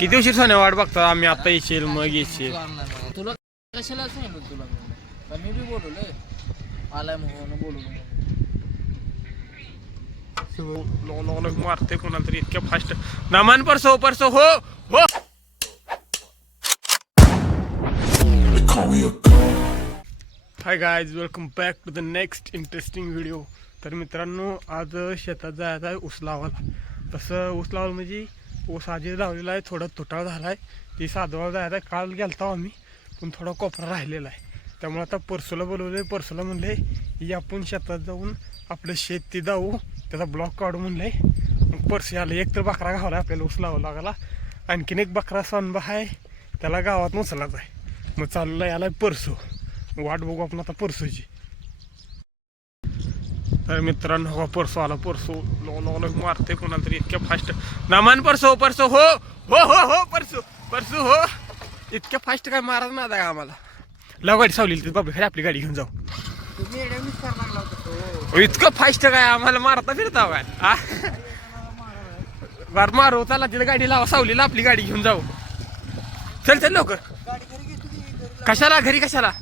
किती उशीर सोन्या वाट बघतो आम्ही आता येशील मग येशील. तुला कशाला सांगितलं तुला का मी बी बोलवलंय आलाय म्हणून बोलवलं मारते कोणाला तरी इतक्या फास्ट. नमन परसो परसो हो हो. Hi guys, welcome back to the next interesting video. तर मित्रांनो, आज शेतात जायचं आहे ऊस लावायला. तसं ऊस लावायला म्हणजे ऊस आजी लावलेला आहे, थोडा तुटाळ झाला आहे, ती साधवायला जायचं आहे. काल गेलता आम्ही पण थोडा कोपरा राहिलेला आहे, त्यामुळे आता परसूला बोलवले. परसूला म्हणले की आपण शेतात जाऊन आपलं शेत ते जाऊ, त्याचा ब्लॉक काढू म्हणले. मग परसू आलं. एक तर बकरा गावला आपल्याला ऊस लावा लागला, आणखीन एक बकरा सोनबा आहे त्याला गावात उचलायचा आहे. मग चाललं याला परसू, वाट बघू आपण आता परसूची. तर मित्रांनो हो परसू आला. परसू लो मारते कोणाला तरी इतक्या फास्ट. नमन परसो परसो हो हो हो हो परसू परसू हो. इतक्या फास्ट काय मारा ना का आम्हाला. लाव गाडी सावली तर बाबा, खाली आपली गाडी घेऊन जाऊ. इतकं फास्ट काय आम्हाला मारता फिरता काय बार मारू. चला तिला गाडी लावा, सावलीला आपली गाडी घेऊन जाऊ. चल चल लवकर. कशाला घरी कशाला?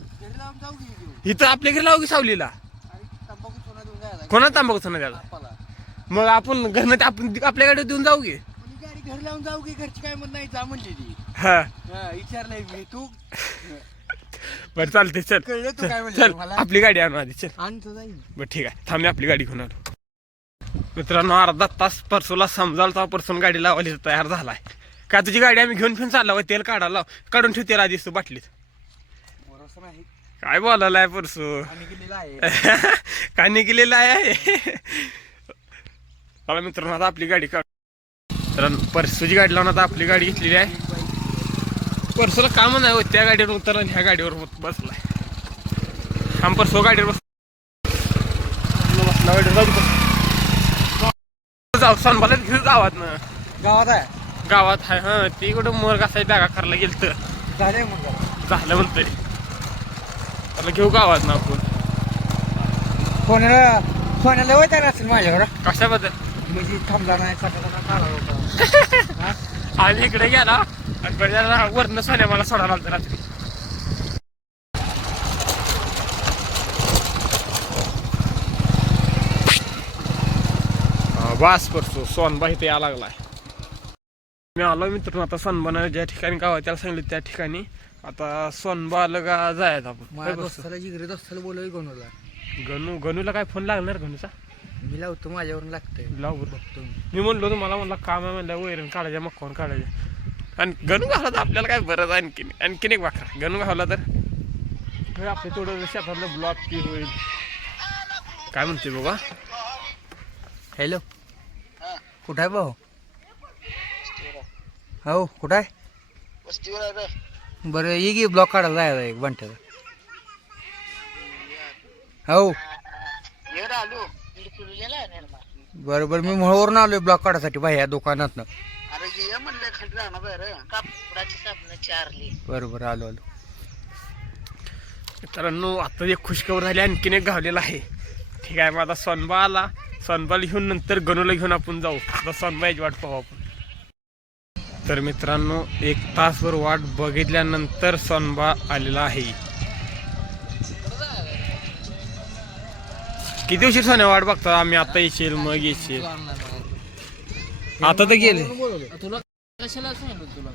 इथं आपल्या घरी लावू की सावलीला? कोणा तांबाखू सोना द्यायला? मग आपण घरनं आपण आपल्या गाडीवर देऊन जाऊ की? घरी लावून जाऊ की? घरची काय म्हणत नाही जा म्हणली ती. हा विचार नाही मी तू. बरं चालते. चल कळलं तू काय चल म्हणली? आपली गाडी आणू आधी. चल आणतो जाईल. बरं ठीक आहे, थांब मी आपली गाडी घेऊन आलो. मित्रांनो, अर्धा तास परसूला समजाल तर परसून गाडी लावायला तयार झालाय. काय तुझी गाडी आम्ही घेऊन फिरून चालला, तेल काढायला काढून ठेव तेल आधीच तू बाटलीत. काय बोलायला आहे परसू? काय निघलेला आहे? मला मित्रांनो आता आपली गाडी काढ. तर परसूची गाडी लावून आता आपली गाडी घेतलेली आहे. परसूला काम नाही होत, त्या गाडीवर उतरला आणि ह्या गाडीवर बसलाय. हा परसू गाडीवर बसला. गाडीवर जाऊ सोनबाला घेऊ गावात ना. गावात आहे? गावात आहे. हा ती कुठं मोर कसाय जागा करायला गेलं तर झालं म्हणतंय. त्याला घेऊ गावात ना आपण. सोन्याला होत असेल माझ्यावर. कशाबद्दल? म्हणजे थांबला नाही आणि इकडे गेला आणि वरनं सोन्या मला सोडायला आलता रात्री. वास परसू सोनबा इथे यायला लागलाय. मी आलो मित्रांनो आता सोनबा ज्या ठिकाणी गाव आहे त्याला सांगितलं त्या ठिकाणी. आता सोनबा आलं का जायचं आपण. दोस्ताला जिगरी दोस्ताला बोलव गणूला. गणूला काय फोन लागणार? गणूचा मी लावतो, माझ्यावरून लागतंय. लाव बघतो. मी म्हणलो तुम्हाला म्हणला काम आहे म्हणलं, वैरण काढायच्या मक्कावून काढायच्या. आणि गणू घाला तर आपल्याला काय बरं आहे. आणखीन एक वाखा गणू घावला तर आपले थोडं शेतातलं ब्लॉक की होईल. काय म्हणते बाबा? हॅलो, कुठं आहे भाऊ? हो कुठं आहे? बरं ये की ब्लॉक काढायला जायला एक बंट्याचा. हो बरं बरं, मी मोहवरून आलोय ब्लॉक काढायसाठी बाहेर दुकानात. बरं बरं आलो आलो. मित्रांनो आता एक खुशखबर झाली, आणखीन एक गावलेला आहे. ठीक आहे, मग आता सोनबा आला. सोनबाला घेऊन नंतर गणूला घेऊन आपण जाऊ. आता सोनबा याची वाट पाहू आपण. तर मित्रांनो, 1 तासभर वाट बघितल्यानंतर सोनबा आलेला आहे. किती उशीर सोन्या वाट बघतो आम्ही आता येशील मग येशील. आता तर गेले. तुला कशाला सांगितलं तुला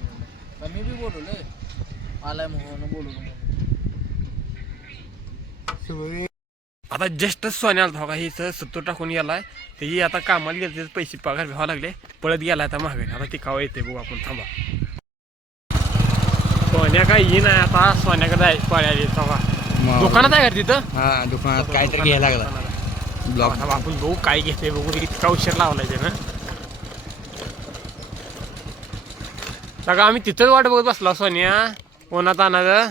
का मी बी बोलवलंय आलाय म्हणून बोलवलं. आता जस्ट सोन्या आला होता हिचं सत्तू टाकून गेलाय. ते आता कामाला गेले, पैसे पगार घ्यावा लागले, पळत गेला आता मागे. आता ती कावा येते बघू आपण. थांबा, सोन्या काय ही नाही आता. सोन्याकडे आहे पाळ्या दुकानात आहे का तिथं? हा दुकानात काहीतरी घ्यायला लागला ब्लॉक. आपण बघू काय घेते बघू. इतका उशीर लावलाय ते ना. सगळं आम्ही तिथंच वाट बघत बसला सोन्या उन्हात आणायचं.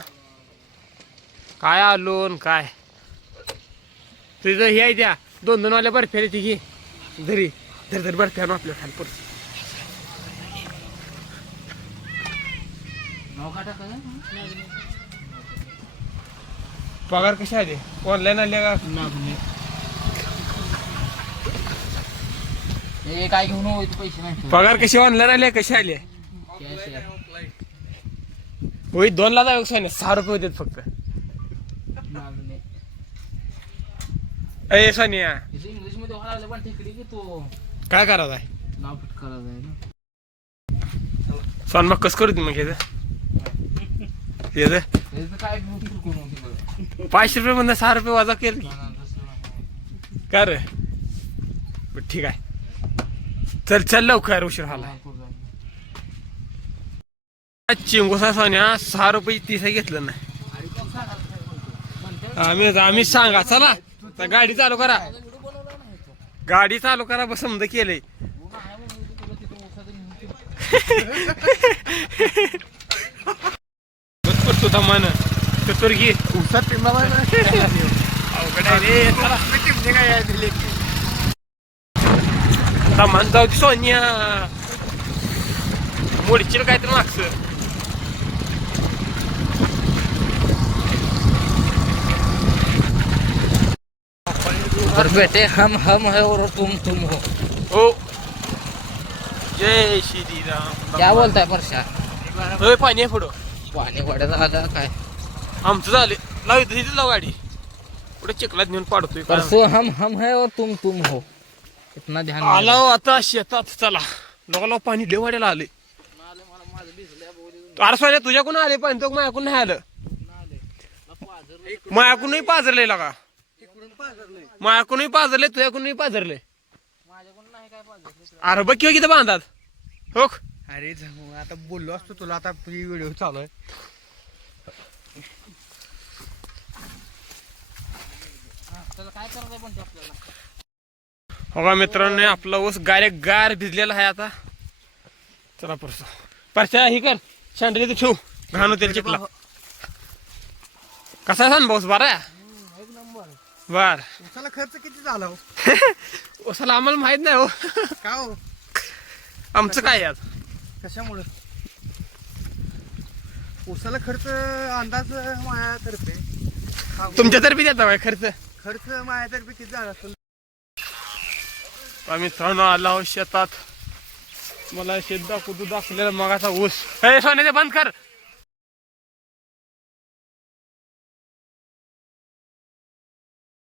काय आलो काय तुझं हे आहे त्या 2-2 वाल्या बर्फ्या ती घे घरी. धर बर्फ्या आणू आपल्या खाली परत. पगार कशा आले? ऑनलाईन आले का? काय घेऊन पैसे नाही. पगार कशी ऑनलाईन आले कसे आले? कॅश आहे. होय 2 ला जाऊ सोन्या 6 रुपये होते फक्त. मागणे. अय सोन्या इथे इंग्लिश मध्ये व्हायला लागलं पण तिकडे की तो काय करायचं आहे नाव फिट करायचं आहे ना. सोन मग कसं करू दे मग हे त्याचं काय फिरकून होती बघ. 500 रुपये म्हणून 6 रुपये वजा केली ना, तसं नाही. का रे बरं, ठीक आहे चल लवकर उशीर झाला. चिंगोसा सोन्या 6 रुपये 30 घेतलं नाही. आणि तो सांगा काय म्हणतो. आम्ही सांगा चला आता गाडी चालू करा. व्हिडिओ बनवला नाही तो. गाडी चालू करा बस समजा केलंय. उगा आहे म्हणून तुला तिथं उसाचं नेऊन ठेव. करतो दमान तर घे उसात टिंबाला अवघड आहे रे चला दमान जाऊ दे सोन्या मोडीची काय तर मागचं. और बेटे हम है और तुम हो. हो जय श्रीराम. क्या बोलताय परशा. होय पाणी आहे पुढं पाणी पडायला आलं काय. आमचं झाले लाव इथं तिथे लाव गाडी पुढे चिखलात नेऊन पाडतोय काय. परसों हम है और तुम हो. इतना ध्यान आला हो आता शेतात चला लोकांना पाणी देवाड्याला आले. अरे सोन्या तुझ्याकडून आले पाणी तो माझ्याकडून नाही आलं. मायाकडूनही पाजरले लागा मायाकडूनही पाजरले तुझ्याकडूनही पाजरले. अरे बघ किंवा किती बांधतात हो. अरे आता बोललो असतो तुला आता तुझी व्हिडिओ चालू आहे. काय करायचं पण ते आपल्याला. हो का मित्रांनो आपला ऊस गार भिजलेला आहे आता. चला परशा ही कर शांडरी तर ठेवू घाण होते चिखला. कसा आहे सांग पाऊस बरा एक नंबर. बर. उसाला खर्च किती झाला हो? उसाला आम्हाला माहित नाही हो का हो आमचं काय यात. कशामुळं उसाला खर्च अंदाज मायातर्फे तुमच्यातर्फे देता काय खर्च. खर्च मायातर्फे किती झाला असेल. मित्रांनो आला हो शेतात मला शेत दाखवतो दाखवलेला मगाचा ऊस. हे सोन्याचे बंद कर.